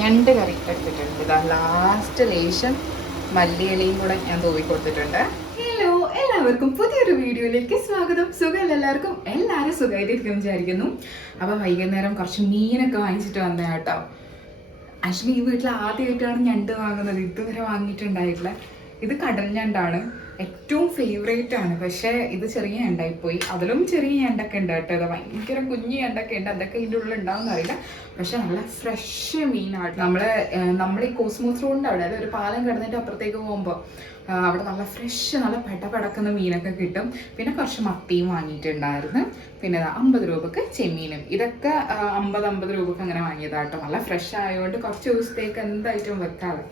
ഞണ്ട് കറി എടുത്തിട്ടുണ്ട്. ഇതാ ലാസ്റ്റ് ലേശം മല്ലിയിലയും കൂടെ ഞാൻ തൂവി കൊടുത്തിട്ടുണ്ട്. ഹലോ എല്ലാവർക്കും പുതിയൊരു വീഡിയോയിലേക്ക് സ്വാഗതം. സുഖമല്ല എല്ലാവർക്കും? എല്ലാവരും സുഖമായിട്ടിരിക്കും വിചാരിക്കുന്നു. അപ്പം വൈകുന്നേരം കുറച്ച് മീനൊക്കെ വാങ്ങിച്ചിട്ട് വന്നേ കേട്ടോ. ആക്ച്വലി ഈ വീട്ടിൽ ആദ്യമായിട്ടാണ് ഞണ്ട് വാങ്ങുന്നത്. ഇതുവരെ വാങ്ങിയിട്ടുണ്ടായിട്ടില്ല. ഇത് കടൽ ഞണ്ടാണ്. ഏറ്റവും ഫേവറേറ്റ് ആണ്. പക്ഷേ ഇത് ചെറിയ ഞണ്ടായിപ്പോയി. അതിലും ചെറിയ ഞണ്ടൊക്കെ ഉണ്ട് കേട്ടോ. അത് ഭയങ്കര കുഞ്ഞു ഞണ്ടൊക്കെ ഉണ്ട്. അതൊക്കെ ഇതിന്റെ ഉള്ളിൽ ഉണ്ടാവും അറിയില്ല. പക്ഷെ നല്ല ഫ്രഷ് മീനാണ്. നമ്മൾ നമ്മൾ ഈ കോസ്മോസ് റോഡിന്റെ അവിടെ അതായത് ഒരു പാലം കിടന്നിട്ട് അപ്പുറത്തേക്ക് പോകുമ്പോൾ അവിടെ നല്ല ഫ്രഷ് നല്ല പെടപെടക്കുന്ന മീനൊക്കെ കിട്ടും. പിന്നെ കുറച്ച് മത്തിയും വാങ്ങിയിട്ടുണ്ടായിരുന്നു. പിന്നെ അമ്പത് രൂപക്ക് ചെമ്മീനും. ഇതൊക്കെ അമ്പത് അമ്പത് രൂപക്ക് അങ്ങനെ വാങ്ങിയതാട്ടോ. നല്ല ഫ്രഷ് ആയതുകൊണ്ട് കുറച്ച് ദിവസത്തേക്ക് എന്തായിട്ടും വെക്കാതെ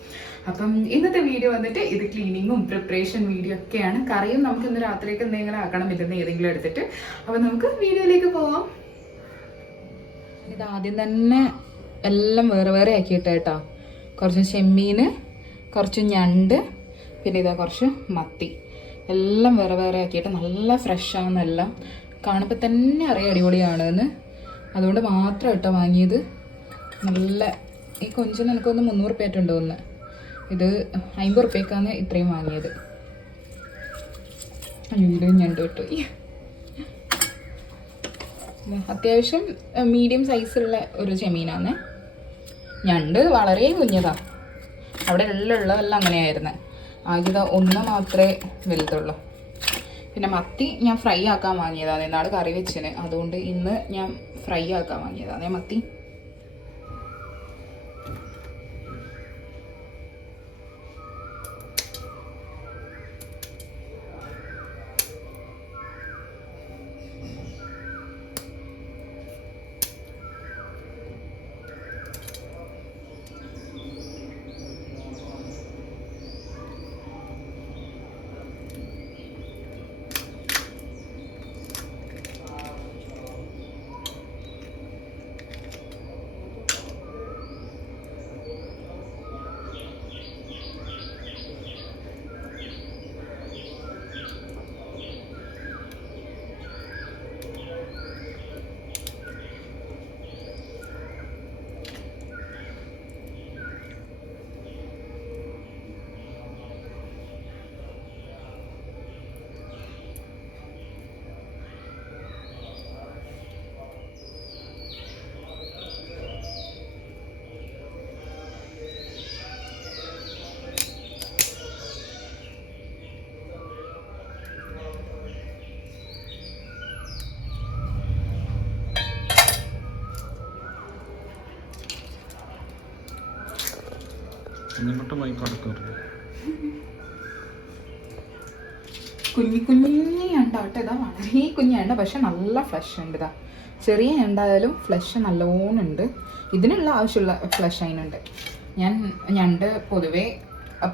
അപ്പം ഇന്നത്തെ വീഡിയോ വന്നിട്ട് ഇത് ക്ലീനിങ്ങും പ്രിപ്പറേഷൻ വീഡിയോ ഒക്കെയാണ്. കറിയും നമുക്ക് ഇന്ന് രാത്രിക്ക് എന്തെങ്കിലും ആക്കണം ഇതെന്ന് ഏതെങ്കിലും എടുത്തിട്ട്. അപ്പം നമുക്ക് വീഡിയോയിലേക്ക് പോവാം. ഇത് ആദ്യം തന്നെ എല്ലാം വേറെ വേറെ ആക്കിയിട്ടേട്ടോ. കുറച്ച് ചെമ്മീന് കുറച്ച് ഞണ്ട് പിന്നെ ഇതാ കുറച്ച് മത്തി. എല്ലാം വേറെ വേറെ ആക്കിയിട്ട് നല്ല ഫ്രഷ് ആണെന്നെല്ലാം കാണുമ്പോൾ തന്നെ അറിയാം അടിപൊളിയാണെന്ന്. അതുകൊണ്ട് മാത്രം കേട്ടോ വാങ്ങിയത്. നല്ല ഈ കൊഞ്ചിന് എനിക്കൊന്ന് മുന്നൂറ് റുപ്യാറ്റുണ്ട് ഒന്ന് ഇത് അമ്പത് റുപ്യക്കാണ് ഇത്രയും വാങ്ങിയത്. അയ്യോ ഞണ്ട് കിട്ടുപോയി അത്യാവശ്യം മീഡിയം സൈസുള്ള ഒരു ചെമീനാണ് ഞണ്ട് വളരെ കുഞ്ഞതാണ് അവിടെ എല്ലാം ഉള്ളതെല്ലാം അങ്ങനെയായിരുന്നു. ആദ്യത ഒന്ന് മാത്രമേ വലുതുള്ളൂ. പിന്നെ മത്തി ഞാൻ ഫ്രൈ ആക്കാൻ വാങ്ങിയതാണ്. ഇന്നാൾ കറി വെച്ചിന്. അതുകൊണ്ട് ഇന്ന് ഞാൻ ഫ്രൈ ആക്കാൻ വാങ്ങിയതാണ്. മത്തി എന്നിട്ട് മൈക്കടക്കും കുഞ്ഞി കുഞ്ഞി കേട്ടോ ഇതാ. വളരെ കുഞ്ഞി പക്ഷെ നല്ല ഫ്ലഷ് ഉണ്ട് ഇതാ. ചെറിയ ഉണ്ടായാലും ഫ്ലഷ് നല്ലോണം ഉണ്ട്. ഇതിനുള്ള ആവശ്യമുള്ള ഫ്ലഷ് അതിനുണ്ട്. ഞാൻ ഞണ്ട് പൊതുവേ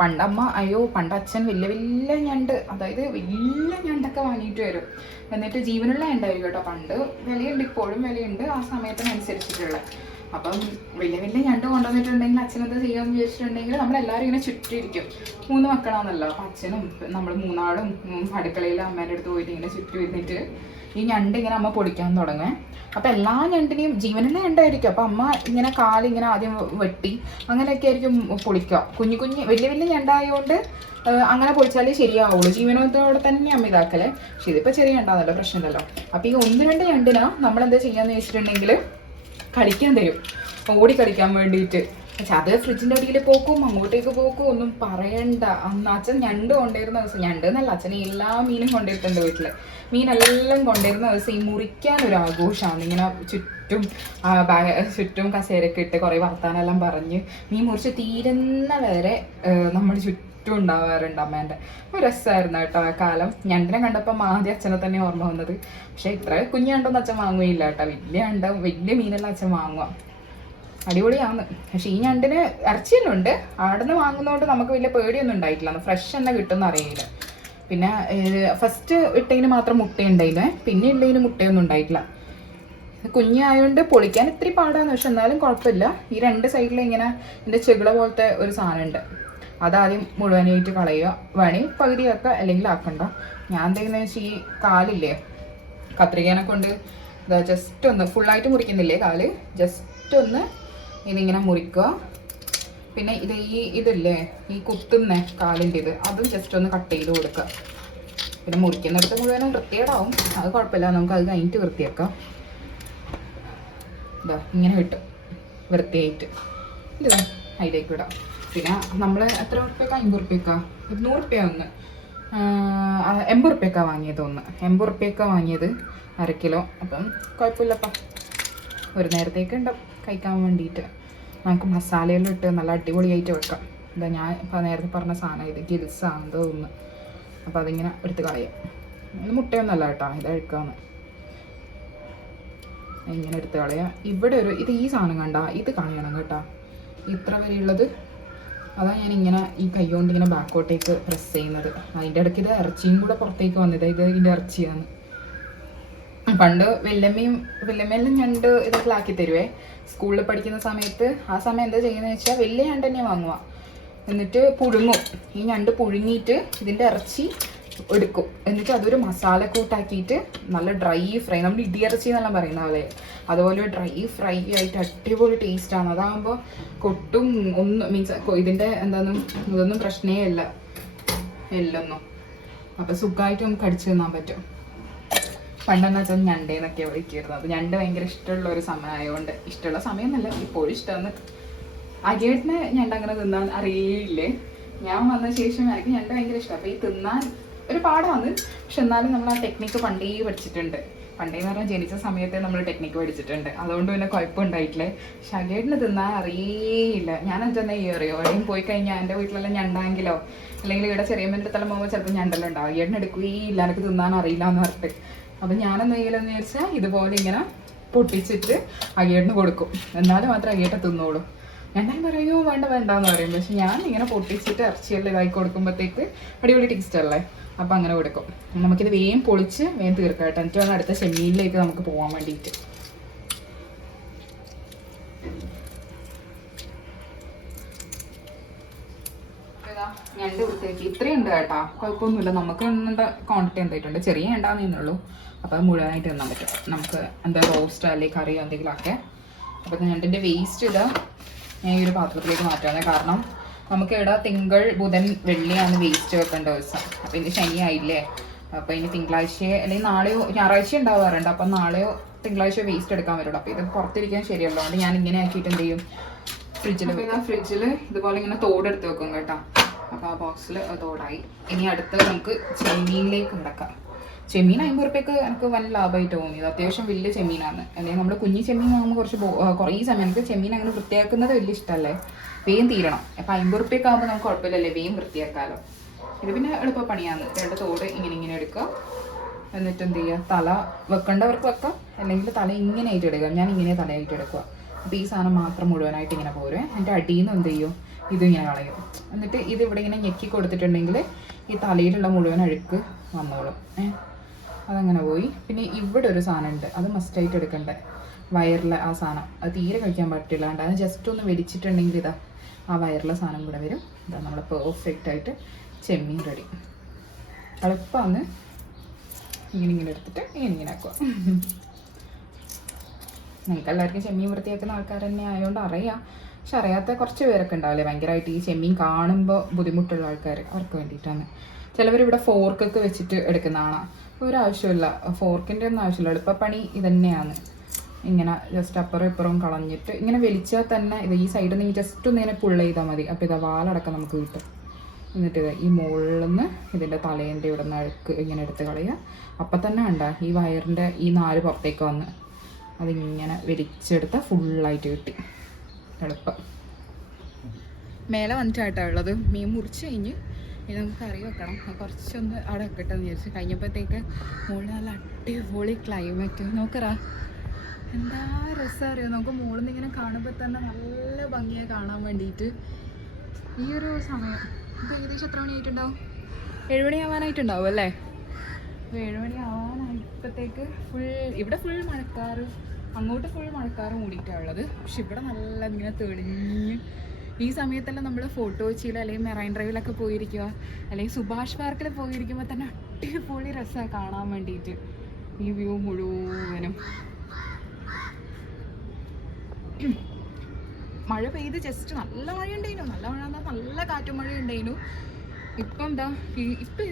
പണ്ടമ്മ അയ്യോ പണ്ട് അച്ഛൻ വലിയ വലിയ ഞണ്ട് അതായത് വലിയ ഞണ്ടൊക്കെ വാങ്ങിയിട്ട് വരും. എന്നിട്ട് ജീവനുള്ള ഉണ്ടായിരിക്കും കേട്ടോ പണ്ട്. വിലയുണ്ട് ഇപ്പോഴും വിലയുണ്ട്. ആ സമയത്തിനനുസരിച്ചിട്ടുള്ള. അപ്പം വലിയ വലിയ ഞണ്ട് കൊണ്ടുവന്നിട്ടുണ്ടെങ്കിൽ അച്ഛനത് ചെയ്യാന്ന് വിചാരിച്ചിട്ടുണ്ടെങ്കിൽ നമ്മളെല്ലാവരും ഇങ്ങനെ ചുറ്റിയിരിക്കും. മൂന്ന് മക്കളാണല്ലോ. അപ്പം അച്ഛനും നമ്മൾ മൂന്നാളും അടുക്കളയിൽ അമ്മേന്റെ അടുത്ത് പോയിട്ട് ഇങ്ങനെ ചുറ്റി ഇരുന്നിട്ട് ഈ ഞണ്ട് ഇങ്ങനെ അമ്മ പൊടിക്കാൻ തുടങ്ങുക അപ്പം എല്ലാ ഞണ്ടിനെയും ജീവനുള്ള ഞണ്ടായിരിക്കും. അപ്പം അമ്മ ഇങ്ങനെ കാലിങ്ങനെ ആദ്യം വെട്ടി അങ്ങനെയൊക്കെ ആയിരിക്കും പൊളിക്കുക. കുഞ്ഞു കുഞ്ഞ് വലിയ വലിയ ഞണ്ടായതുകൊണ്ട് അങ്ങനെ പൊളിച്ചാലേ ശരിയാവുള്ളൂ. ജീവനത്തോടെ തന്നെ അമ്മ ഇതാക്കലേ. പക്ഷെ ഇതിപ്പോൾ ചെറിയ ഞണ്ടാന്നല്ലോ പ്രശ്നമില്ലല്ലോ. അപ്പം ഈ ഒന്ന് രണ്ട് ഞണ്ടിനാ നമ്മളെന്താ ചെയ്യാന്ന് വെച്ചിട്ടുണ്ടെങ്കിൽ കളിക്കാൻ തരും. ഓടി കളിക്കാൻ വേണ്ടിയിട്ട്. പക്ഷെ അത് ഫ്രിഡ്ജിന്റെ അടിയിൽ പോക്കും അങ്ങോട്ടേക്ക് പോക്കും ഒന്നും പറയണ്ട. അന്ന് അച്ഛൻ ഞണ്ട് കൊണ്ടുവരുന്ന ദിവസം ഞണ്ട് എന്നല്ല അച്ഛനെ എല്ലാ മീനും കൊണ്ടുവരുന്നുണ്ട് വീട്ടിൽ മീനെല്ലാം കൊണ്ടുവരുന്ന ദിവസം ഈ മുറിക്കാൻ ഒരു ആഘോഷമാണ്. ഇങ്ങനെ ചുറ്റും ചുറ്റും കസേരയൊക്കെ ഇട്ട് കുറേ വർത്താനെല്ലാം പറഞ്ഞ് മീൻ മുറിച്ച് തീരുന്ന വരെ നമ്മൾ ചുറ്റും ഉണ്ടാവാറുണ്ട് അമ്മേന്റെ. ഒരു രസമായിരുന്നു കേട്ടോ ആ കാലം. ഞണ്ടിനെ കണ്ടപ്പോൾ ആദ്യം അച്ഛനെ തന്നെ ഓർമ്മ വന്നത്. പക്ഷെ ഇത്ര കുഞ്ഞുണ്ടോന്ന് അച്ഛൻ വാങ്ങുകയില്ല കേട്ടോ. വലിയ ഉണ്ട് വലിയ മീനെല്ലാം അച്ഛൻ വാങ്ങുക. അടിപൊളിയാവുന്ന. പക്ഷെ ഈ ഞണ്ടിന് ഇറച്ചിയെല്ലാം ഉണ്ട് അവിടെ നിന്ന് വാങ്ങുന്നതുകൊണ്ട് നമുക്ക് വലിയ പേടിയൊന്നും ഉണ്ടായിട്ടില്ല. ഫ്രഷ് തന്നെ കിട്ടുമെന്ന് അറിയില്ല. പിന്നെ ഫസ്റ്റ് ഇട്ടതിന് മാത്രം മുട്ടയുണ്ടായില്ലേ പിന്നെ ഉള്ളതിന് മുട്ടയൊന്നും ഉണ്ടായിട്ടില്ല. കുഞ്ഞായതുകൊണ്ട് പൊളിക്കാൻ ഇത്തിരി പാടാണ്. പക്ഷെ എന്നാലും കുഴപ്പമില്ല. ഈ രണ്ട് സൈഡിൽ ഇങ്ങനെ എന്റെ ചെകിള പോലത്തെ ഒരു സാധനമുണ്ട്. അതാദ്യം മുഴുവനായിട്ട് കളയുക. വേണേൽ പകുതി ആക്കുക അല്ലെങ്കിൽ ആക്കണ്ട. ഞാൻ എന്തെങ്കിലും വെച്ചാൽ ഈ കാലില്ലേ കത്രികേനെ കൊണ്ട് ഇതാ ജസ്റ്റ് ഒന്ന് ഫുള്ളായിട്ട് മുറിക്കുന്നില്ലേ കാൽ? ജസ്റ്റ് ഒന്ന് ഇതിങ്ങനെ മുറിക്കുക. പിന്നെ ഇത് ഈ ഇതല്ലേ ഈ കുത്തുന്ന കാലിന്റെ ഇത് അതും ജസ്റ്റ് ഒന്ന് കട്ട് ചെയ്ത് കൊടുക്കുക. പിന്നെ മുറിക്കുന്നിടത്ത് മുഴുവനും വൃത്തികേടാവും. അത് കുഴപ്പമില്ല നമുക്ക് അത് കഴിഞ്ഞിട്ട് വൃത്തിയാക്കാം. ഇതാ ഇങ്ങനെ കിട്ടും വൃത്തിയായിട്ട്. ഇതാ അതിലേക്ക് ഇടാം പിന്നെ നമ്മൾ എത്ര ഉറുപ്പ്യക്ക? അമ്പത് ഉറുപ്പ്യക്ക. നൂറ് ഉറുപ്പ്യ ഒന്ന് എൺപത് ഉറുപ്പ്യക്ക വാങ്ങിയത് ഒന്ന് എൺപത് ഉറുപ്പ്യക്ക വാങ്ങിയത്. അര കിലോ. അപ്പം കുഴപ്പമില്ലപ്പ. ഒരു നേരത്തേക്ക് ഉണ്ടാവും കഴിക്കാൻ വേണ്ടിയിട്ട്. നമുക്ക് മസാലയെല്ലാം ഇട്ട് നല്ല അടിപൊളിയായിട്ട് വെക്കാം. ഇതാ ഞാൻ ഇപ്പം നേരത്തെ പറഞ്ഞ സാധനം ഇത് ഗിൽസാണ് തോന്നുന്നു. അപ്പോൾ അതിങ്ങനെ എടുത്ത് കളയാം. ഇത് മുട്ടയൊന്നുമല്ല കേട്ടോ. ഇത് അഴുക്കാന്ന് ഇങ്ങനെ എടുത്ത് കളയാം. ഇവിടെ ഒരു ഇത് ഈ സാധനം കണ്ട? ഇത് കളയണം കേട്ടോ. ഇത്ര വരെയുള്ളത് അതാ ഞാൻ ഇങ്ങനെ ഈ കൈ കൊണ്ട് ഇങ്ങനെ ബാക്കോട്ടേക്ക് പ്രസ് ചെയ്യുന്നത്. അതിന്റെ ഇടയ്ക്ക് ഇത് ഇറച്ചിയും കൂടെ പുറത്തേക്ക് വന്നത്. ഇത് ഇതിന്റെ ഇറച്ചിയാണ്. പണ്ട് വെല്ലമ്മയും വെല്ലമ്മയെല്ലാം ഞണ്ട് ഇതൊക്കെ തരുവേ. സ്കൂളിൽ പഠിക്കുന്ന സമയത്ത് ആ സമയം എന്താ ചെയ്യുന്നത് വെച്ചാൽ വലിയ ഞണ്ട് തന്നെ വാങ്ങുക എന്നിട്ട് പുഴുങ്ങും. ഈ ഞണ്ട് പുഴുങ്ങിയിട്ട് ഇതിന്റെ ഇറച്ചി എടുക്കും. എന്നിട്ട് അതൊരു മസാല കൂട്ടാക്കിയിട്ട് നല്ല ഡ്രൈ ഫ്രൈ നമ്മൾ ഇടിയിറച്ചി എന്നെല്ലാം പറയുന്ന പോലെ. അതുപോലെ ഡ്രൈ ഫ്രൈ ആയിട്ട് അടിപൊളി ടേസ്റ്റാണ് അതാകുമ്പോൾ കൊട്ടും ഒന്നും മീൻസ് ഇതിന്റെ എന്താണെന്നും ഇതൊന്നും പ്രശ്നമേ അല്ല. എല്ലൊന്നും. അപ്പം സുഖമായിട്ട് നമുക്ക് അടിച്ചു തിന്നാൻ പറ്റും. പണ്ടെന്ന് വെച്ചാൽ ഞണ്ടേന്നൊക്കെ വിളിക്കുന്നത് അത് ഞണ്ട് ഭയങ്കര ഇഷ്ടമുള്ള ഒരു സമയമായതുകൊണ്ട് ഇഷ്ടമുള്ള സമയം എന്നല്ല ഇപ്പോഴും ഇഷ്ടമാണ്. അരിയേട്ടിന് ഞണ്ട് അങ്ങനെ തിന്നാൻ അറിയില്ലേ? ഞാൻ വന്ന ശേഷം എനിക്ക് ഞണ്ട് ഭയങ്കര ഇഷ്ടമാണ്. അപ്പം ഈ തിന്നാൻ ഒരു പാഠമാണ് പക്ഷെ എന്നാലും നമ്മൾ ആ ടെക്നിക്ക് പണ്ടേ പഠിച്ചിട്ടുണ്ട്. പണ്ടേ എന്ന് പറഞ്ഞാൽ ജനിച്ച സമയത്തെ നമ്മൾ ടെക്നിക്ക് പഠിച്ചിട്ടുണ്ട്. അതുകൊണ്ട് പിന്നെ കുഴപ്പമുണ്ടായിട്ടില്ലേ. അരിയേട്ടിന് തിന്നാൻ അറിയേയില്ല. ഞാൻ എന്താ ഈ അറിയോ? എവിടെയും പോയി കഴിഞ്ഞാൽ എന്റെ വീട്ടിലെല്ലാം ഞണ്ടാങ്കിലോ? അല്ലെങ്കിൽ ഇവിടെ ചെറിയ ചെറിയമ്മന്റെ തല പോകുമ്പോൾ ചിലപ്പോൾ ഞണ്ടെല്ലാം ഉണ്ടാവും. അയ്യേട്ടിന് എടുക്കുകയില്ല. എനിക്ക് തിന്നാൻ അറിയില്ല എന്ന് പറഞ്ഞിട്ട്. അപ്പം ഞാനെന്ന് ചെയ്യലെന്ന് വെച്ചാൽ ഇതുപോലെ ഇങ്ങനെ പൊട്ടിച്ചിട്ട് അയ്യേട്ടിന് കൊടുക്കും. എന്നാലും മാത്രം അയ്യേട്ട തിന്നോളൂ. ഞാൻ പറയുമോ വേണ്ട വേണ്ട എന്ന് പറയും. പക്ഷെ ഞാൻ ഇങ്ങനെ പൊട്ടിച്ചിട്ട് ഇറച്ചിയെല്ലാം ഇതാക്കി കൊടുക്കുമ്പോഴത്തേക്ക് അടിപൊളി ടേസ്റ്റ് അല്ലേ? അപ്പം അങ്ങനെ കൊടുക്കും. നമുക്കിത് വേഗം പൊളിച്ച് വേഗം തീർക്കാം കേട്ടോ. എന്നിട്ട് വേണം അടുത്ത ചെമ്മീനിലേക്ക് നമുക്ക് പോകാൻ വേണ്ടിയിട്ട് ഇത്രയും ഇത്രയുണ്ട് കേട്ടാ. കുഴപ്പമൊന്നുമില്ല. നമുക്ക് ഇന്നത്തെ ക്വാണ്ടിറ്റി എന്തായിട്ടുണ്ട് ചെറിയ ഉണ്ടാകുന്നേ ഉള്ളൂ. അപ്പോൾ അത് മുഴുവനായിട്ട് തിന്നാൻ പറ്റും. നമുക്ക് എന്താ റോസ്റ്റ് അല്ലെങ്കിൽ കറിയോ എന്തെങ്കിലും ഒക്കെ അപ്പോൾ ഞണ്ടിന്റെ വേസ്റ്റ് ഇതാ ഞാൻ ഈ ഒരു പാത്രത്തിലേക്ക് മാറ്റാതെ കാരണം നമുക്ക് ഇവിടെ തിങ്കൾ ബുധൻ വെള്ളിയാണ് വേസ്റ്റ് വെക്കേണ്ട ദിവസം. അപ്പോൾ ഇനി ശനി ആയില്ലേ? അപ്പോൾ ഇനി തിങ്കളാഴ്ച അല്ലെങ്കിൽ നാളെയോ ഞായറാഴ്ച ഉണ്ടാവാറുണ്ട്. അപ്പം നാളെയോ തിങ്കളാഴ്ച വേസ്റ്റ് എടുക്കാൻ വരുള്ളൂ അപ്പോൾ ഇത് പുറത്തിരിക്കാൻ ശരിയല്ലോ. അതുകൊണ്ട് ഞാൻ ഇങ്ങനെ ആക്കിയിട്ട് എന്ത് ചെയ്യും? ഫ്രിഡ്ജിൽ ഇതാ ഫ്രിഡ്ജിൽ ഇതുപോലെ ഇങ്ങനെ തോടെടുത്ത് വെക്കും കേട്ടോ. അപ്പോൾ ആ ബോക്സിൽ തോടായി. ഇനി അടുത്ത് നമുക്ക് ചെമ്മീനിലേക്ക് ഉണ്ടാക്കാം ചെമ്മീൻ അമ്പത് റുപ്യക്ക് എനിക്ക് വൻ ലാഭമായിട്ട് തോന്നി. ഇത് അത്യാവശ്യം വലിയ ചെമ്മീനാണ്. അല്ലെങ്കിൽ നമ്മൾ കുഞ്ഞു ചെമ്മീൻ വാങ്ങുമ്പോൾ കുറച്ച് കുറേ സമയം എനിക്ക് ചെമ്മീൻ അങ്ങനെ വൃത്തിയാക്കുന്നത് വലിയ ഇഷ്ടമല്ലേ? വേഗം തീരണം. അപ്പം അമ്പത് റുപ്യൊക്കെ ആകുമ്പോൾ നമുക്ക് കുഴപ്പമില്ലല്ലേ? വേഗം വൃത്തിയാക്കാമല്ലോ ഇത് പിന്നെ എളുപ്പ പണിയാണ്. രണ്ട് തോട് ഇങ്ങനെ ഇങ്ങനെ എടുക്കുക. എന്നിട്ട് എന്ത് ചെയ്യുക? തല വെക്കേണ്ടവർക്ക് വെക്കാം. അല്ലെങ്കിൽ തല ഇങ്ങനെ ആയിട്ട് എടുക്കുക. ഞാൻ ഇങ്ങനെ തലയായിട്ട് എടുക്കുക. അപ്പോൾ ഈ സാധനം മാത്രം മുഴുവനായിട്ട് ഇങ്ങനെ പോരേ എന്റെ അടിയിൽ നിന്ന് എന്ത് ചെയ്യും? ഇതും ഇങ്ങനെ കളയും. എന്നിട്ട് ഇത് ഇവിടെ ഇങ്ങനെ ഞെക്കി കൊടുത്തിട്ടുണ്ടെങ്കിൽ ഈ തലയിലുള്ള മുഴുവൻ അഴുക്ക് വന്നോളും. ഏഹ് അതങ്ങനെ പോയി. പിന്നെ ഇവിടെ ഒരു സാധനം ഉണ്ട് അത് മസ്റ്റായിട്ട് എടുക്കണ്ടേ? വയറിലെ ആ സാധനം. അത് തീരെ കഴിക്കാൻ പറ്റില്ല അത് ജസ്റ്റ് ഒന്ന് വെടിച്ചിട്ടുണ്ടെങ്കിൽ ഇതാ ആ വയറിലെ സാധനം കൂടെ വരും. ഇതാ നമ്മൾ പെർഫെക്റ്റ് ആയിട്ട് ചെമ്മീൻ റെഡി. എളുപ്പമാണ് ഇങ്ങനെ ഇങ്ങനെ എടുത്തിട്ട് ഇങ്ങനെ ഇങ്ങനെ ആക്കുക നിങ്ങൾക്ക് എല്ലാവർക്കും ചെമ്മീൻ വൃത്തിയാക്കുന്ന ആൾക്കാർ തന്നെ ആയതുകൊണ്ട് അറിയാം. പക്ഷെ അറിയാത്ത കുറച്ച് പേരൊക്കെ ഉണ്ടാവില്ലേ? ഭയങ്കരമായിട്ട് ഈ ചെമ്മീൻ കാണുമ്പോൾ ബുദ്ധിമുട്ടുള്ള ആൾക്കാർ അവർക്ക് വേണ്ടിയിട്ടാണ്. ചിലവർ ഇവിടെ ഫോർക്കൊക്കെ വെച്ചിട്ട് എടുക്കുന്നതാണ്. ഒരാവശ്യമില്ല ഫോർക്കിന്റെ ഒന്നും ആവശ്യമില്ല. എളുപ്പപ്പണി ഇതന്നെയാണ്. ഇങ്ങനെ ജസ്റ്റ് അപ്പുറം ഇപ്പുറവും കളഞ്ഞിട്ട് ഇങ്ങനെ വലിച്ചാൽ തന്നെ ഇത് ഈ സൈഡിൽ നിന്ന് ജസ്റ്റ് ഒന്ന് ഇങ്ങനെ പുള്ള ചെയ്താൽ മതി. അപ്പോൾ ഇതാ വാലടക്കം നമുക്ക് കിട്ടും. എന്നിട്ട് ഇത് ഈ മുകളിൽ നിന്ന് ഇതിന്റെ തലേന്റെ ഇവിടെ നിന്ന് അഴുക്ക് ഇങ്ങനെ എടുത്ത് കളയുക. അപ്പം തന്നെ ഉണ്ട ഈ വയറിന്റെ ഈ നാല് പുറത്തേക്ക് വന്ന് അതിങ്ങനെ വലിച്ചെടുത്ത ഫുള്ളായിട്ട് കിട്ടി. എളുപ്പം. മേലെ വന്നിട്ടാട്ടോ ഉള്ളത്. മീൻ മുറിച്ച് കഴിഞ്ഞ് ഇത് നമുക്ക് കറി വെക്കണം. കുറച്ചൊന്ന് അവിടെ വെക്കട്ടെ എന്ന് വിചാരിച്ചു കഴിഞ്ഞപ്പോഴത്തേക്ക് മുകളിൽ നല്ല അടിപൊളി ക്ലൈമറ്റ് നോക്കറാ എന്താ രസം അറിയോ? നമുക്ക് മുകളിൽ നിന്ന് ഇങ്ങനെ കാണുമ്പോൾ തന്നെ നല്ല ഭംഗിയായി കാണാൻ വേണ്ടിയിട്ട് ഈ ഒരു സമയം. ഇപ്പം ഏകദേശം എത്ര മണിയായിട്ടുണ്ടാവും? ഏഴുമണി ആവാനായിട്ടുണ്ടാവും അല്ലേ? അപ്പോൾ ഏഴുമണി ആവാനായപ്പോഴത്തേക്ക് ഫുൾ ഇവിടെ ഫുൾ മഴക്കാർ അങ്ങോട്ട് ഫുൾ മഴക്കാർ മൂടിയിട്ടാണ് ഉള്ളത്. പക്ഷെ ഇവിടെ നല്ല ഇങ്ങനെ തെളിഞ്ഞ്. ഈ സമയത്തെല്ലാം നമ്മൾ ഫോട്ടോ കൊച്ചിയിൽ അല്ലെങ്കിൽ മെറൈൻ ഡ്രൈവിലൊക്കെ പോയിരിക്കുക. അല്ലെങ്കിൽ സുഭാഷ് പാർക്കിൽ പോയിരിക്കുമ്പോൾ തന്നെ അടിപൊളി രസമാണ് കാണാൻ വേണ്ടിയിട്ട് ഈ വ്യൂ മുഴുവനും. മഴ പെയ്ത് ജസ്റ്റ് നല്ല മഴ ഉണ്ടായിരുന്നു നല്ല മഴ എന്നാൽ നല്ല കാറ്റും മഴ ഉണ്ടായിരുന്നു ഇപ്പം എന്താ ഇപ്പം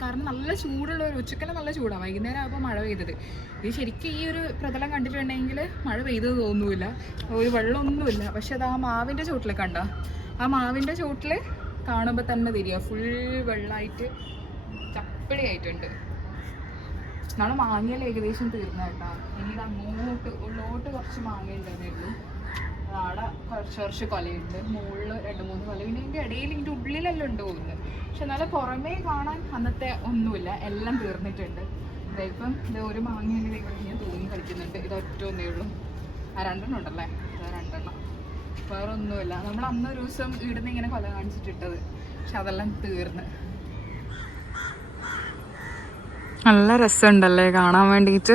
കാരണം നല്ല ചൂടുള്ള ഒരു ഉച്ചക്കല നല്ല ചൂടാണ് വൈകുന്നേരം ആകുമ്പോൾ മഴ പെയ്തത്. ഇത് ശരിക്കും ഈ ഒരു പ്രതലം കണ്ടിട്ടുണ്ടെങ്കിൽ മഴ പെയ്തത് തോന്നുന്നില്ല ഒരു വെള്ളമൊന്നുമില്ല. പക്ഷെ അത് ആ മാവിന്റെ ചോട്ടിൽ കണ്ട? ആ മാവിന്റെ ചോട്ടിൽ കാണുമ്പോൾ തന്നെ തിരിയുക ഫുൾ വെള്ളമായിട്ട് ചപ്പിളിയായിട്ടുണ്ട് നാളെ മാങ്ങയിൽ ഏകദേശം തീർന്നു കേട്ടോ. ഇനി അങ്ങോട്ട് ഉള്ളോട്ട് കുറച്ച് മാങ്ങ ഉണ്ടായിരുന്നു അവിടെ കുറച്ച് കുറച്ച് കൊലയുണ്ട്. മുകളിൽ രണ്ട് മൂന്ന് കൊല. പിന്നെ ഇതിന്റെ ഇടയിൽ ഇതിന്റെ ഉള്ളിലെല്ലാം ഉണ്ട് പോകുന്നത് പക്ഷെ എന്നാലും പുറമേ കാണാൻ അന്നത്തെ ഒന്നുമില്ല. എല്ലാം തീർന്നിട്ടുണ്ട്. ഇതായിപ്പം ഇത് ഒരു മാങ്ങേന്റെ ഞാൻ തൂങ്ങി കളിക്കുന്നുണ്ട്. ഇത് ഒന്നേ ഉള്ളൂ. ആ രണ്ടെണ്ണം ഉണ്ടല്ലേ? ഇതാ രണ്ടെണ്ണം. വേറെ ഒന്നുമില്ല നമ്മൾ അന്ന് ഒരു ദിവസം ഇവിടുന്ന് ഇങ്ങനെ കൊല കാണിച്ചിട്ടിട്ടത്. പക്ഷെ അതെല്ലാം തീർന്ന്. നല്ല രസമുണ്ടല്ലേ കാണാൻ വേണ്ടിയിട്ട്.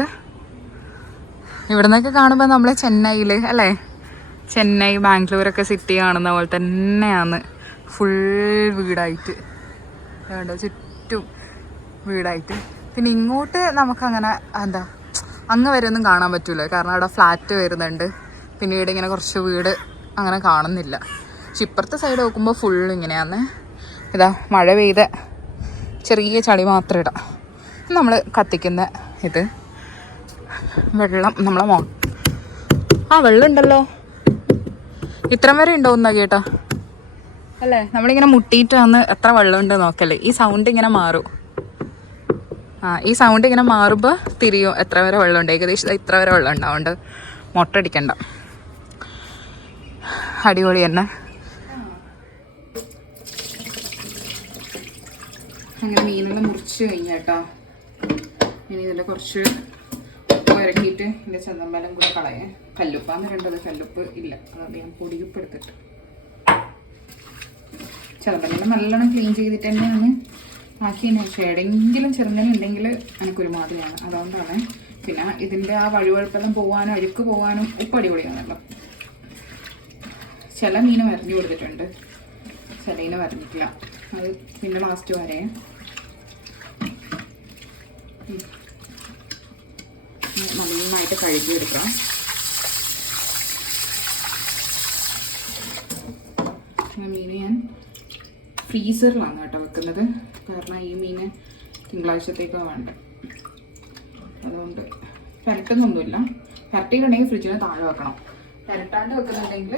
ഇവിടെ നിന്നൊക്കെ കാണുമ്പോൾ നമ്മൾ ചെന്നൈയിൽ അല്ലേ? ചെന്നൈ ബാംഗ്ലൂരൊക്കെ സിറ്റി കാണുന്ന പോലെ തന്നെയാണ്. ഫുൾ വീടായിട്ട്. വേണ്ട ചുറ്റും വീടായിട്ട്. പിന്നെ ഇങ്ങോട്ട് നമുക്കങ്ങനെ എന്താ അങ്ങ് വരെ ഒന്നും കാണാൻ പറ്റൂല. കാരണം അവിടെ ഫ്ലാറ്റ് വരുന്നുണ്ട്. പിന്നീട് ഇങ്ങനെ കുറച്ച് വീട് അങ്ങനെ കാണുന്നില്ല. പക്ഷെ ഇപ്പുറത്തെ സൈഡ് നോക്കുമ്പോൾ ഫുൾ ഇങ്ങനെയാണ് ഇതാ മഴ പെയ്ത ചെറിയ ചളി മാത്രം ഇടാം. നമ്മൾ കത്തിക്കുന്ന ഇത്. വെള്ളം നമ്മളെ മോ ആ വെള്ളം ഉണ്ടല്ലോ ഇത്രയും വരെ ഉണ്ടോന്നാ കേട്ടോ. അല്ലേ? നമ്മളിങ്ങനെ മുട്ടിയിട്ടാണ് എത്ര വെള്ളം ഉണ്ട് നോക്കല്ലേ ഈ സൗണ്ട് ഇങ്ങനെ മാറും. ആ ഈ സൗണ്ട് ഇങ്ങനെ മാറുമ്പോൾ തിരിയും എത്ര വരെ വെള്ളം ഉണ്ട് ഏകദേശം ഇത്ര വരെ വെള്ളം ഉണ്ടാവുണ്ട് മുട്ട അടിക്കണ്ട. അടിപൊളി തന്നെ. അങ്ങനെ മീനെല്ലാം മുറിച്ച് കഴിഞ്ഞാട്ടോ ഇനി ഇതിൽ കുറച്ച് ഇറക്കിയിട്ട് ഇതിന്റെ ചന്തമ്പലം കൂടെ കളയാം. കല്ലുപ്പാന്ന് രണ്ടത് കല്ലുപ്പ് ഇല്ല. അതുകൊണ്ട് ഞാൻ പൊടിയുപ്പ് എടുത്തിട്ട് ചതമ്പലം നല്ലോണം ക്ലീൻ ചെയ്തിട്ട് തന്നെയാണ് ആക്കിയതിന് പക്ഷേ എവിടെയെങ്കിലും ചെറുങ്ങനെ ഉണ്ടെങ്കിൽ എനിക്ക് ഒരുമാതിരിയാണ് അതുകൊണ്ടാണ് പിന്നെ ഇതിന്റെ ആ വഴുവഴുപ്പെല്ലാം പോകാനും അഴുക്ക് പോകാനും ഉപ്പ് അടിപൊളിയാണല്ലോ. ചില മീൻ വരഞ്ഞു കൊടുത്തിട്ടുണ്ട്. ചിലതിനെ വരഞ്ഞിട്ടില്ല. അത് പിന്നെ ലാസ്റ്റ് വരെ. നന്നായിട്ട് കഴുകിയെടുക്കാം മീൻ ഞാൻ ഫ്രീസറിലാണ് കേട്ടോ വെക്കുന്നത്. കാരണം ഈ മീൻ തിങ്കളാഴ്ചത്തേക്കാണ് വേണ്ടത്. അതുകൊണ്ട് പുരട്ടുന്നൊന്നുമില്ല. പുരട്ടിയിട്ടുണ്ടെങ്കിൽ ഫ്രിഡ്ജിന് താഴെ വെക്കണം. പുരട്ടാണ്ട് വെക്കുന്നുണ്ടെങ്കിൽ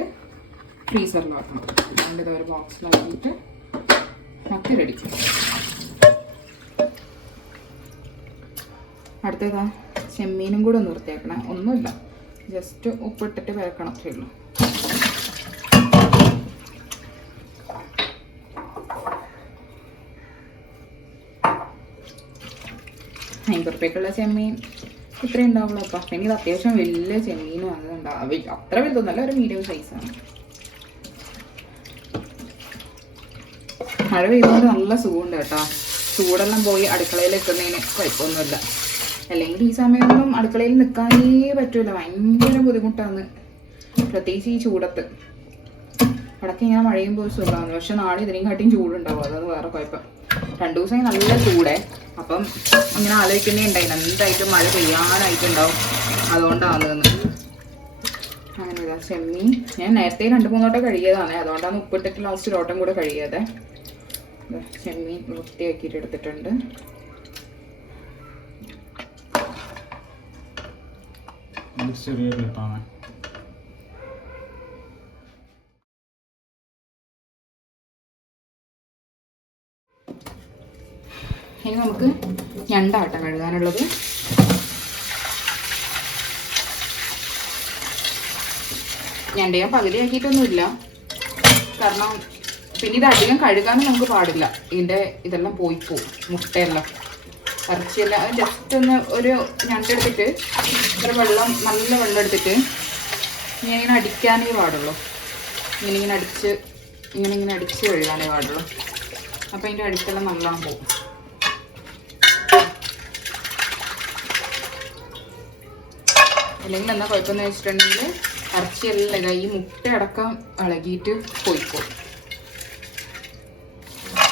ഫ്രീസറിൽ വെക്കണം. അതുകൊണ്ട് ഇത് ഒരു ബോക്സിലാക്കിയിട്ട് ഒക്കെ റെഡി അടുത്തതാ ചെമ്മീനും കൂടെ ഒന്ന് വൃത്തിയാക്കണം ഒന്നുമില്ല. ജസ്റ്റ് ഉപ്പിട്ടിട്ട് വരക്കണം അത്രേ ഉള്ളൂ. അമ്പത് ചെമ്മീൻ ഇത്രയും ഉണ്ടാവുള്ളൂ അപ്പം. പിന്നെ ഇത് അത്യാവശ്യം വലിയ ചെമ്മീനും അതുണ്ടാവും അത്ര വലുതൊന്നല്ല ഒരു മീഡിയം സൈസാണ് മഴ പെയ്തുകൊണ്ട് നല്ല സുഖമുണ്ട് കേട്ടോ. ചൂടെല്ലാം പോയി അടുക്കളയിൽ എത്തുന്നതിന് കുഴപ്പമൊന്നുമില്ല. അല്ലെങ്കിൽ ഈ സമയമൊന്നും അടുക്കളയിൽ നിൽക്കാനേ പറ്റൂല. ഭയങ്കര ബുദ്ധിമുട്ടാണ്. പ്രത്യേകിച്ച് ഈ ചൂടത്ത്. ഇടയ്ക്ക് ഇങ്ങനെ മഴയും പോയി സുഖമാണ്. പക്ഷെ നാളെ ഇതിനെയും കാട്ടിയും ചൂടുണ്ടാവും. അതാണ് വേറെ കുഴപ്പം. രണ്ടു ദിവസം നല്ല ചൂടേ. അപ്പം ഇങ്ങനെ ആലോചിക്കുന്നേ ഉണ്ടായില്ല. എന്തായിട്ടും മഴ പെയ്യാനായിട്ടുണ്ടാവും. അതുകൊണ്ടാണെന്ന് അങ്ങനെ ഇതാ ഞാൻ നേരത്തെ രണ്ട് മൂന്നോട്ടം കഴുകിയതാണ്. അതുകൊണ്ടാണ് ഉപ്പിട്ടിട്ട് ലാസ്റ്റ് ഒരു കൂടെ കഴുകിയത്. ചെമ്മീൻ വൃത്തിയാക്കിയിട്ട് എടുത്തിട്ടുണ്ട്. ഇത് ചെറിയ ക്ലിപ്പാണ് ഇനി നമുക്ക് ഞണ്ടാട്ട കഴുകാനുള്ളത്. ഞണ്ട ഞാൻ പകുതിയാക്കിയിട്ടൊന്നുമില്ല. കാരണം പിന്നെ ഇത് അധികം കഴുകാനും നമുക്ക് പാടില്ല. ഇതിന്റെ ഇതെല്ലാം പോയി പോവും. മുട്ടയെല്ലാം. ഇറച്ചിയെല്ലാം ജസ്റ്റ് ഒന്ന് ഒരു ഞണ്ടെടുത്തിട്ട് ഇത്ര വെള്ളം നല്ല വെള്ളം എടുത്തിട്ട് ഇങ്ങനെ അടിക്കാനേ പാടുള്ളൂ. ഇങ്ങനെ ഇങ്ങനെ അടിച്ച് ഇങ്ങനെ ഇങ്ങനെ അടിച്ച് കഴുകാനേ പാടുള്ളൂ. അപ്പോൾ അതിന്റെ അടിക്കെല്ലാം നല്ലോണം പോകും. അല്ലെങ്കിൽ എന്താ കുഴപ്പമെന്ന് വെച്ചിട്ടുണ്ടെങ്കിൽ ഇറച്ചിയല്ല ഈ ഈ മുട്ടയടക്കം ഇളകിയിട്ട് പോയിപ്പോയി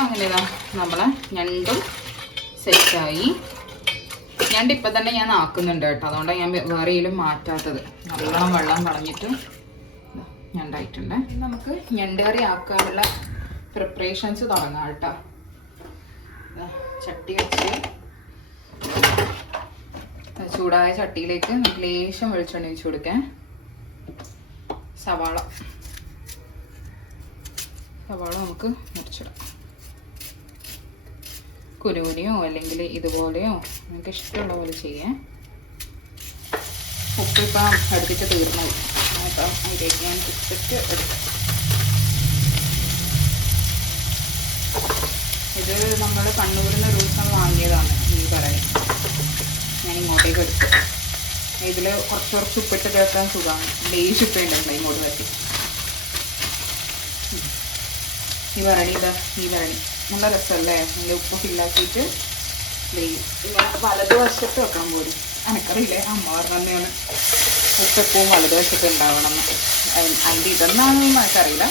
അങ്ങനെയാ നമ്മളെ ഞണ്ടും സെറ്റായി. ഞാൻ ഇപ്പം തന്നെ ഞാൻ ആക്കുന്നുണ്ട് കേട്ടോ. അതുകൊണ്ടാണ് ഞാൻ വേറെയിലും മാറ്റാത്തത്. നല്ലോണം വെള്ളം കളഞ്ഞിട്ടും ഞണ്ടായിട്ടുണ്ട്. നമുക്ക് ഞണ്ട് കറി ആക്കാനുള്ള പ്രിപ്പറേഷൻസ് തുടങ്ങാം കേട്ടോ. ചട്ടി വെച്ച് ചൂടായ ചട്ടിയിലേക്ക് നമുക്ക് ലേശം വെളിച്ചെണ്ണ ഒഴിച്ചു കൊടുക്കാൻ സവാള. സവാള നമുക്ക് മുറിച്ചിടാം. കുരുകുനിയോ അല്ലെങ്കിൽ ഇതുപോലെയോ നിങ്ങൾക്ക് ഇഷ്ടമുള്ള പോലെ ചെയ്യാം. ഉപ്പ് ഇപ്പം അടുപ്പിച്ച് തീർന്നു. അപ്പം അതിലേക്ക് ഞാൻ ഇട്ടിട്ട് എടുക്കാം. ഇത് നമ്മൾ കണ്ണൂരിൽ നിന്ന് ഒരു ദിവസം വാങ്ങിയതാണ് ഈ പറയും ഞാൻ ഇങ്ങോട്ടേക്ക് എടുത്തു. ഇതിൽ കുറച്ച് കുറച്ച് ഉപ്പിട്ട് കേൾക്കാൻ സുഖമാണ്. ലേശ് ഉപ്പുണ്ടല്ലോ ഇങ്ങോട്ട് വരട്ടി ഈ വരണി ഇതാ ഈ വരണി. നല്ല രസമല്ലേ? നല്ല ഉപ്പ് ഫില്ലാക്കിയിട്ട് ഇങ്ങനെ വലതുവശത്ത് വെക്കണം പോലും. എനിക്കറിയില്ലേ അമ്മ പറഞ്ഞാണ് ഉപ്പെപ്പവും വലതുവശത്ത് ഉണ്ടാവണം എന്ന്. അതിന്റെ ഇതെന്നാണെന്ന് എനിക്കറിയില്ല.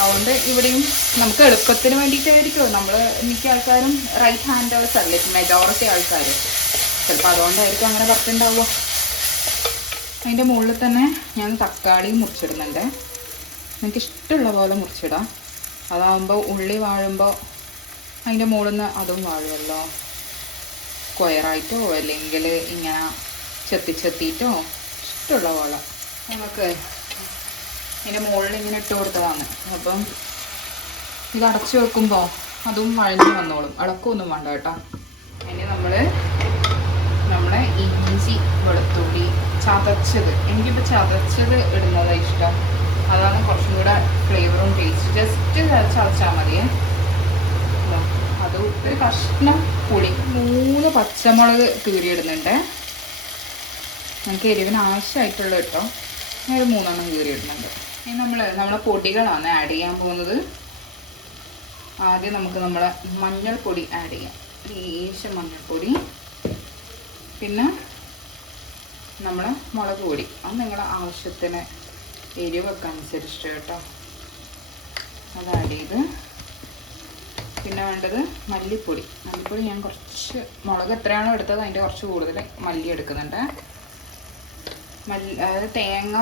അതുകൊണ്ട് ഇവിടെയും നമുക്ക് എളുപ്പത്തിന് വേണ്ടിയിട്ടായിരിക്കും നമ്മൾ മിക്ക ആൾക്കാരും റൈറ്റ് ഹാൻഡ് ഹാൻഡേഴ്സ് അല്ലേ മെജോറിറ്റി ആൾക്കാർ ചിലപ്പോൾ അതുകൊണ്ടായിരിക്കും അങ്ങനെ പറഞ്ഞിട്ടുണ്ടാവുക അതിന്റെ മുകളിൽ തന്നെ ഞാൻ തക്കാളി മുറിച്ചിടുന്നുണ്ട്. നിങ്ങൾക്ക് ഇഷ്ടമുള്ള പോലെ മുറിച്ചിടാം. അതാകുമ്പോൾ ഉള്ളി വാഴുമ്പോൾ അതിന്റെ മുകളിൽ നിന്ന് അതും വാഴുമല്ലോ സ്ക്വയറായിട്ടോ അല്ലെങ്കിൽ ഇങ്ങനെ ചെത്തി ചെത്തിയിട്ടോ ഇഷ്ടമുള്ള വള. നമുക്ക് അതിന്റെ മുകളിൽ ഇങ്ങനെ ഇട്ട് കൊടുത്തതാണ്. അപ്പം ഇത് അടച്ചു വെക്കുമ്പോൾ അതും വഴഞ്ഞു വന്നോളും. ഇളക്കമൊന്നും വേണ്ട കേട്ടോ. ഇനി നമ്മൾ നമ്മുടെ ഇഞ്ചി വെളുത്തുള്ളി ചതച്ചത്. എനിക്കിപ്പോൾ ചതച്ചത് ഇടുന്നതാണ് ഇഷ്ടം. അതാണ് കുറച്ചും കൂടെ ഫ്ലേവറും ടേസ്റ്റ് ജസ്റ്റ് ചതച്ചാൽ മതി. അത് ഒരു കഷ്ണം പുളി. മൂന്ന് പച്ചമുളക് കീറിയിടുന്നുണ്ട്. നമുക്ക് എരിവിന് ആവശ്യമായിട്ടുള്ള കേട്ടോ. ഒരു മൂന്നെണ്ണം കീറിയിടുന്നുണ്ട്. ഇനി നമ്മൾ നമ്മളെ പൊടികളാണ് ആഡ് ചെയ്യാൻ പോകുന്നത്. ആദ്യം നമുക്ക് നമ്മളെ മഞ്ഞൾപ്പൊടി ആഡ് ചെയ്യാം. ലേശം മഞ്ഞൾപ്പൊടി. പിന്നെ നമ്മളെ മുളക് പൊടി. അത് നിങ്ങളെ ആവശ്യത്തിന് എരിവൊക്കെ അനുസരിച്ചിട്ട് കേട്ടോ. അത് ആഡ് ചെയ്ത്. പിന്നെ വേണ്ടത് മല്ലിപ്പൊടി. മല്ലിപ്പൊടി ഞാൻ കുറച്ച് മുളക് എത്രയാണോ എടുത്തത് അതിന്റെ കുറച്ച് കൂടുതൽ മല്ലി എടുക്കുന്നുണ്ട്. മല്ലി അതായത് തേങ്ങ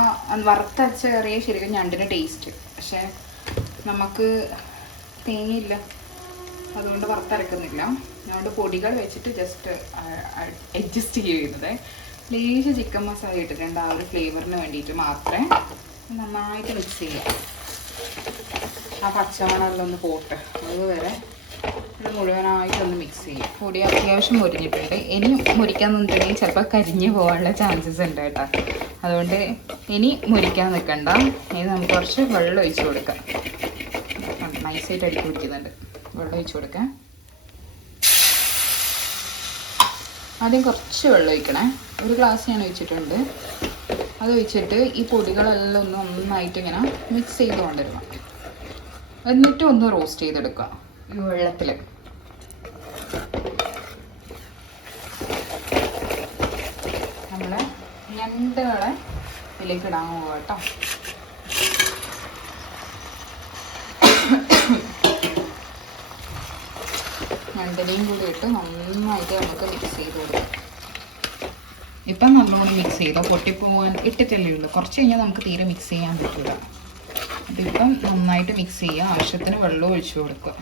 വറുത്തരച്ച കറിയേ ശരിക്കും ഞണ്ടിന് ടേസ്റ്റ്. പക്ഷേ നമുക്ക് തേങ്ങയില്ല. അതുകൊണ്ട് വറുത്തരക്കുന്നില്ല. അതുകൊണ്ട് പൊടികൾ വെച്ചിട്ട് ജസ്റ്റ് അഡ്ജസ്റ്റ് ചെയ്യുന്നത്. ലേശം ചിക്കൻ മസാല ഇട്ടിട്ടുണ്ട് ആ ഒരു ഫ്ലേവറിന് വേണ്ടിയിട്ട് മാത്രമേ നന്നായിട്ട് മിക്സ് ചെയ്യാം. ആ പച്ചമണെല്ലാം ഒന്ന് പോട്ട്. അതുവരെ ഇത് മുഴുവനായിട്ടൊന്ന് മിക്സ് ചെയ്യാം. പൊടി അത്യാവശ്യം മുരിഞ്ഞിട്ടുണ്ട്. ഇനി മുരിക്കാൻ നിന്നിട്ടുണ്ടെങ്കിൽ ചിലപ്പോൾ കരിഞ്ഞു പോകാനുള്ള ചാൻസസ് ഉണ്ട് കേട്ടോ. അതുകൊണ്ട് ഇനി മുരിക്കാൻ നിൽക്കണ്ട ഇനി നമുക്ക് കുറച്ച് വെള്ളം ഒഴിച്ചു കൊടുക്കാം. നൈസായിട്ട് അടുക്കി പിടിക്കുന്നുണ്ട് വെള്ളം ഒഴിച്ചു കൊടുക്കാം. ആദ്യം കുറച്ച് വെള്ളം ഒഴിക്കണേ. ഒരു ഗ്ലാസ് ഞാൻ ഒഴിച്ചിട്ടുണ്ട്. അത് ഒഴിച്ചിട്ട് ഈ പൊടികളെല്ലാം ഒന്ന് നന്നായിട്ട് ഇങ്ങനെ മിക്സ് ചെയ്ത് എന്നിട്ട് ഒന്ന് റോസ്റ്റ് ചെയ്തെടുക്കുക ഈ വെള്ളത്തിൽ നമ്മൾ ഞണ്ടുകളെ ഇതിലേക്ക് ഇടാൻ പോവുക കേട്ടോ. ഞണ്ടിനെയും കൂടി ഇട്ട് നന്നായിട്ട് നമുക്ക് മിക്സ് ചെയ്ത് കൊടുക്കാം. ഇപ്പം നല്ലോണം മിക്സ് ചെയ്തോ? പൊട്ടിപ്പോവാൻ ഇട്ടിട്ടല്ലേ ഉള്ളൂ. കുറച്ച് കഴിഞ്ഞാൽ നമുക്ക് തീരെ മിക്സ് ചെയ്യാൻ പറ്റില്ല അപ്പം ഇപ്പം നന്നായിട്ട് മിക്സ് ചെയ്യുക. ആവശ്യത്തിന് വെള്ളം ഒഴിച്ചു കൊടുക്കുക.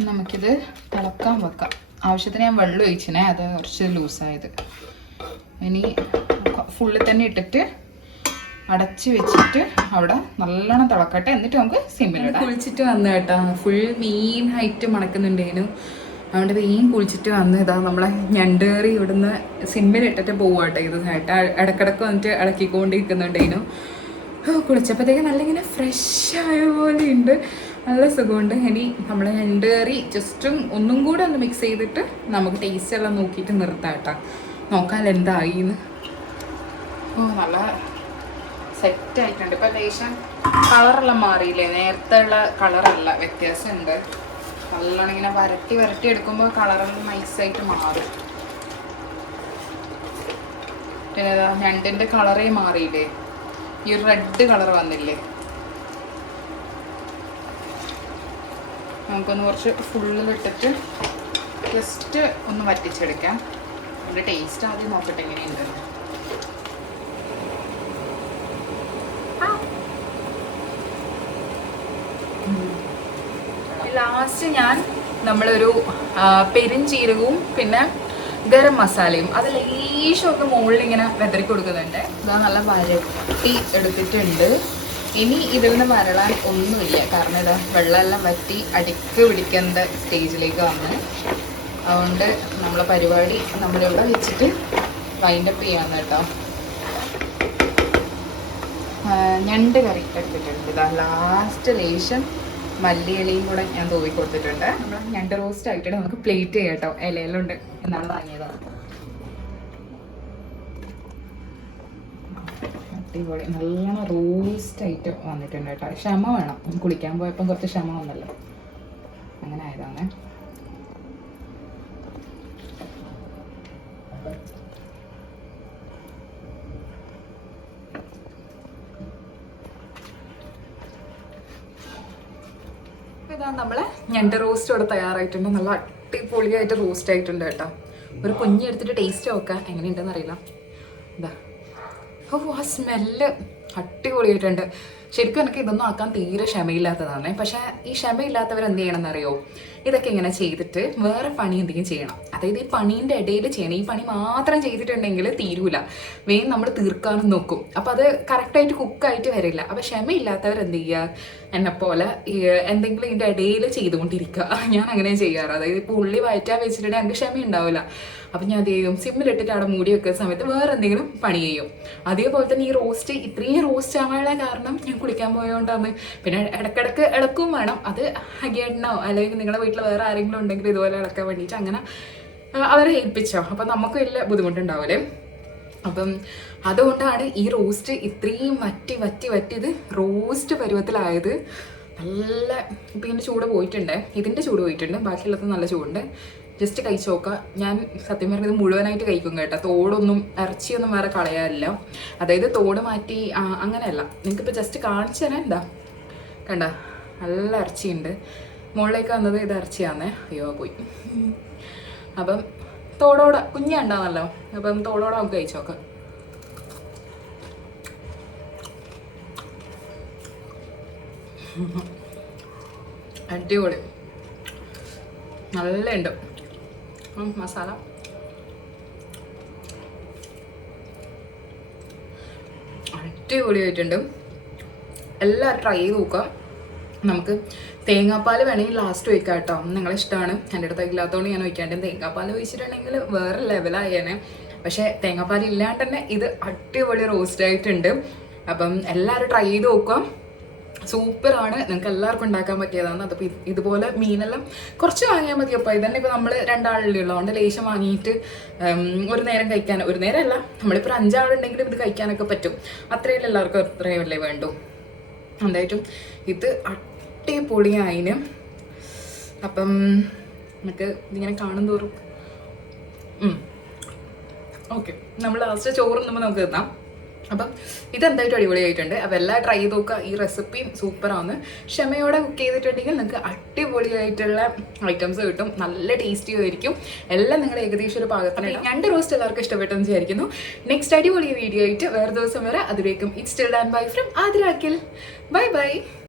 നമുക്കിത് തിളക്കാൻ വെക്കാം. ആവശ്യത്തിന് ഞാൻ വെള്ളം ഒഴിച്ചിനെ. അത് കുറച്ച് ലൂസായത് ഇനി ഫുള്ളിൽ തന്നെ ഇട്ടിട്ട് അടച്ച് വെച്ചിട്ട് അവിടെ നല്ലോണം തിളക്കട്ടെ. എന്നിട്ട് നമുക്ക് സിമ്മിലിടാം കുളിച്ചിട്ട് വന്നു കേട്ടോ. ഫുൾ മെയിൻ ഹൈറ്റ് മണക്കുന്നുണ്ടേനു. അതുകൊണ്ട് വെയിൻ കുളിച്ചിട്ട് വന്ന്. ഇതാ നമ്മളെ ഞണ്ടേറി ഇവിടുന്ന് സിമ്മിലിട്ടിട്ട് പോവാട്ടെ ഇത് കേട്ടോ ഇടക്കിടക്ക് വന്നിട്ട് ഇളക്കിക്കൊണ്ടിരിക്കുന്നുണ്ടേനു. കുളിച്ചപ്പോഴത്തേക്ക് നല്ല ഇങ്ങനെ ഫ്രഷ് ആയ പോലെ ഉണ്ട്. നല്ല സുഖമുണ്ട്. ഇനി നമ്മൾ ഞണ്ടേറി ജസ്റ്റും ഒന്നും കൂടെ ഒന്ന് മിക്സ് ചെയ്തിട്ട് നമുക്ക് ടേസ്റ്റ് എല്ലാം നോക്കിയിട്ട് നിർത്താം കേട്ടോ. നോക്കാൻ എന്തായി ഓ നല്ല സെറ്റ് ആയിട്ടുണ്ട് ഇപ്പൊ ലേശം കളറെല്ലാം മാറിയില്ലേ? നേരത്തെ ഉള്ള കളറല്ല വ്യത്യാസമുണ്ട്. നല്ലോണം ഇങ്ങനെ വരട്ടി വരട്ടി എടുക്കുമ്പോൾ കളറെല്ലാം നൈസായിട്ട് മാറും. പിന്നെ ഞണ്ടിന്റെ കളറേ മാറിയില്ലേ? ഈ റെഡ് കളർ വന്നില്ലേ? നമുക്കൊന്ന് കുറച്ച് ഫുള്ളിലിട്ടിട്ട് ജസ്റ്റ് ഒന്ന് വറ്റിച്ചെടുക്കാം. അതിന്റെ ടേസ്റ്റ് ആദ്യം നോക്കട്ടെ എങ്ങനെയുണ്ട് ലാസ്റ്റ് ഞാൻ നമ്മളൊരു പെരുംജീരകവും പിന്നെ ഗരം മസാലയും അത് ലേശമൊക്കെ മുകളിൽ ഇങ്ങനെ വെതറി കൊടുക്കുന്നുണ്ട്. ഇതാ നല്ല വരട്ടി എടുത്തിട്ടുണ്ട്. ഇനി ഇതിൽ നിന്ന് വരളാൻ ഒന്നുമില്ല. കാരണം ഇതാ വെള്ളമെല്ലാം വറ്റി അടിക്ക് പിടിക്കേണ്ട സ്റ്റേജിലേക്ക് വന്ന്. അതുകൊണ്ട് നമ്മളെ പരിപാടി നമ്മളിവിടെ വെച്ചിട്ട് വൈൻഡപ്പ് ചെയ്യാന്ന് കേട്ടോ. ഞണ്ട് കറി എടുത്തിട്ടുണ്ട്. ഇതാ ലാസ്റ്റ് ലേശം മല്ലിയിലയും കൂടെ ഞാൻ തൂവി കൊടുത്തിട്ടുണ്ട്. നമ്മൾ ഞണ്ട് റോസ്റ്റ് ആയിട്ട് നമുക്ക് പ്ലേറ്റ് ചെയ്യാം കേട്ടോ. ഇലയിലുണ്ട്. എന്നാണ് വാങ്ങിയത്. അടിപൊളി. നല്ലോണം റോസ്റ്റ് ആയിട്ട് വന്നിട്ടുണ്ട് കേട്ടോ. ക്ഷമ വേണം. കുളിക്കാൻ പോയപ്പം കുറച്ച് ക്ഷമ വന്നല്ലോ. അങ്ങനെ ആയതാണ്. നമ്മളെ ഞണ്ട് റോസ്റ്റ് ഇവിടെ തയ്യാറായിട്ടുണ്ട്. നല്ല അടിപൊളിയായിട്ട് റോസ്റ്റ് ആയിട്ടുണ്ട് കേട്ടോ. ഒരു കുഞ്ഞ് എടുത്തിട്ട് ടേസ്റ്റ് നോക്കാം എങ്ങനെയുണ്ടെന്ന് അറിയില്ല. ഇതാ ഓ ആ സ്മെല്ല് അടിപൊളിയായിട്ടുണ്ട്. ശരിക്കും എനിക്ക് ഇതൊന്നും ആക്കാൻ തീരെ ക്ഷമയില്ലാത്തതാണ്. പക്ഷേ ഈ ക്ഷമയില്ലാത്തവർ എന്ത് ചെയ്യണം എന്നറിയോ ഇതൊക്കെ ഇങ്ങനെ ചെയ്തിട്ട് വേറെ പണി എന്തെങ്കിലും ചെയ്യണം. അതായത് ഈ പണീന്റെ ഇടയിൽ ചെയ്യണം. ഈ പണി മാത്രം ചെയ്തിട്ടുണ്ടെങ്കിൽ തീരൂല. വേഗം നമ്മൾ തീർക്കാനും നോക്കും. അപ്പോൾ അത് കറക്റ്റായിട്ട് കുക്കായിട്ട് വരില്ല. അപ്പോൾ ക്ഷമയില്ലാത്തവർ എന്ത് ചെയ്യുക പോലെ എന്തെങ്കിലും ഇതിന്റെ ഇടയിൽ ചെയ്തുകൊണ്ടിരിക്കുക. ഞാൻ അങ്ങനെ ചെയ്യാറ്. അതായത് ഇപ്പോൾ ഉള്ളി വയറ്റാൻ വെച്ചിട്ടുണ്ടെങ്കിൽ എനിക്ക് ക്ഷമ ഉണ്ടാവില്ല അപ്പം ഞാൻ അത് ചെയ്യും? സിമ്മിലിട്ടിട്ട് അവിടെ മൂടി വെക്കുന്ന സമയത്ത് വേറെ എന്തെങ്കിലും പണി ചെയ്യും. അതേപോലെ തന്നെ ഈ റോസ്റ്റ് ഇത്രയും റോസ്റ്റ് ആവാനുള്ള കാരണം കുളിക്കാൻ പോയതുകൊണ്ടാണ് പിന്നെ ഇടക്കിടക്ക് ഇളക്കും വേണം. അത് അഗേണ്ണോ അല്ലെങ്കിൽ നിങ്ങളുടെ വീട്ടിൽ വേറെ ആരെങ്കിലും ഉണ്ടെങ്കിൽ ഇതുപോലെ ഇളക്കാൻ വേണ്ടിയിട്ട് അങ്ങനെ അവരെ ഏൽപ്പിച്ചോ. അപ്പം നമുക്ക് വലിയ ബുദ്ധിമുട്ടുണ്ടാവില്ലേ അപ്പം അതുകൊണ്ടാണ് ഈ റോസ്റ്റ് ഇത്രയും വറ്റി വറ്റി വറ്റിയത് റോസ്റ്റ് പരുവത്തിലായത്. നല്ല ഇപ്പം ഇതിന്റെ ചൂട് പോയിട്ടുണ്ട്. ഇതിന്റെ ചൂട് പോയിട്ടുണ്ട്. ബാക്കിയുള്ളത് നല്ല ചൂടുണ്ട്. ജസ്റ്റ് കഴിച്ച് നോക്കുക. ഞാൻ സത്യം പറഞ്ഞത് മുഴുവനായിട്ട് കഴിക്കും കേട്ടോ. തോടൊന്നും ഇറച്ചിയൊന്നും വേറെ കളയാറില്ല. അതായത് തോട് മാറ്റി അങ്ങനെയല്ല. നിങ്ങൾക്കിപ്പോൾ ജസ്റ്റ് കാണിച്ചു തരാൻ എന്താ? കണ്ട? നല്ല ഇറച്ചിയുണ്ട്. മുകളിലേക്ക് വന്നത് ഇത് ഇറച്ചിയാന്നേ. അയ്യോ പോയി. അപ്പം തോടോടെ കുഞ്ഞുണ്ടാണല്ലോ അപ്പം തോടോടെ നമുക്ക് കഴിച്ചു നോക്കാം. അടിപൊളി. നല്ല ഉണ്ട് മസാല അടിപൊളിയായിട്ടുണ്ട് എല്ലാവരും ട്രൈ ചെയ്ത് നോക്കാം നമുക്ക് തേങ്ങാപ്പാൽ വേണമെങ്കിൽ ലാസ്റ്റ് ഒഴിക്കാം കേട്ടോ. നിങ്ങളെ ഇഷ്ടമാണ്. എന്റെ അടുത്ത് ഇല്ലാത്തതുകൊണ്ട് ഞാൻ ഒഴിക്കാണ്ട്. തേങ്ങാപ്പാൽ ഒഴിച്ചിട്ടുണ്ടെങ്കിൽ വേറെ ലെവലായേനെ പക്ഷേ തേങ്ങാപ്പാൽ ഇല്ലാണ്ട് തന്നെ ഇത് അടിപൊളി റോസ്റ്റ് ആയിട്ടുണ്ട്. അപ്പം എല്ലാവരും ട്രൈ ചെയ്ത് നോക്കാം സൂപ്പറാണ്. നിങ്ങൾക്ക് എല്ലാവർക്കും ഉണ്ടാക്കാൻ പറ്റിയതാണ്. അതിപ്പോൾ ഇത് ഇതുപോലെ മീനെല്ലാം കുറച്ച് വാങ്ങിയാൽ മതി. അപ്പോൾ ഇതന്നെ ഇപ്പോൾ നമ്മൾ രണ്ടാളിലേ ഉള്ളതുകൊണ്ട് ലേശം വാങ്ങിയിട്ട് ഒരു നേരം കഴിക്കാൻ ഒരു നേരമല്ല നമ്മളിപ്പോൾ ഒരു അഞ്ചാളുണ്ടെങ്കിലും ഇത് കഴിക്കാനൊക്കെ പറ്റും. അത്രയും എല്ലാവർക്കും അത്രയും അല്ലേ വേണ്ടു. എന്തായിട്ടും ഇത് അടിപൊളിയായിന് അപ്പം നമുക്ക് ഇതിങ്ങനെ കാണും തോറും. ഓക്കെ. നമ്മൾ ലാസ്റ്റ് ചോറ് നമ്മൾ നമുക്ക് തിന്നാം. അപ്പം ഇതെന്തായിട്ടും അടിപൊളിയായിട്ടുണ്ട്. അപ്പം എല്ലാം ട്രൈ ചെയ്ത് നോക്കുക ഈ റെസിപ്പിയും സൂപ്പറാണ് ക്ഷമയോടെ കുക്ക് ചെയ്തിട്ടുണ്ടെങ്കിൽ നിങ്ങൾക്ക് അടിപൊളിയായിട്ടുള്ള ഐറ്റംസ് കിട്ടും. നല്ല ടേസ്റ്റി ആയിരിക്കും. എല്ലാം നിങ്ങൾ ഏകദേശം ഒരു പാകത്തിന് രണ്ട് റോസ്റ്റ് എല്ലാവർക്കും ഇഷ്ടപ്പെട്ടെന്ന് വിചാരിക്കുന്നു. നെക്സ്റ്റ് അടിപൊളി വീഡിയോ ആയിട്ട് വേറെ ദിവസം വരെ. അതിലേക്കും it still and bye from ആതിരാക്കിൽ. Bye bye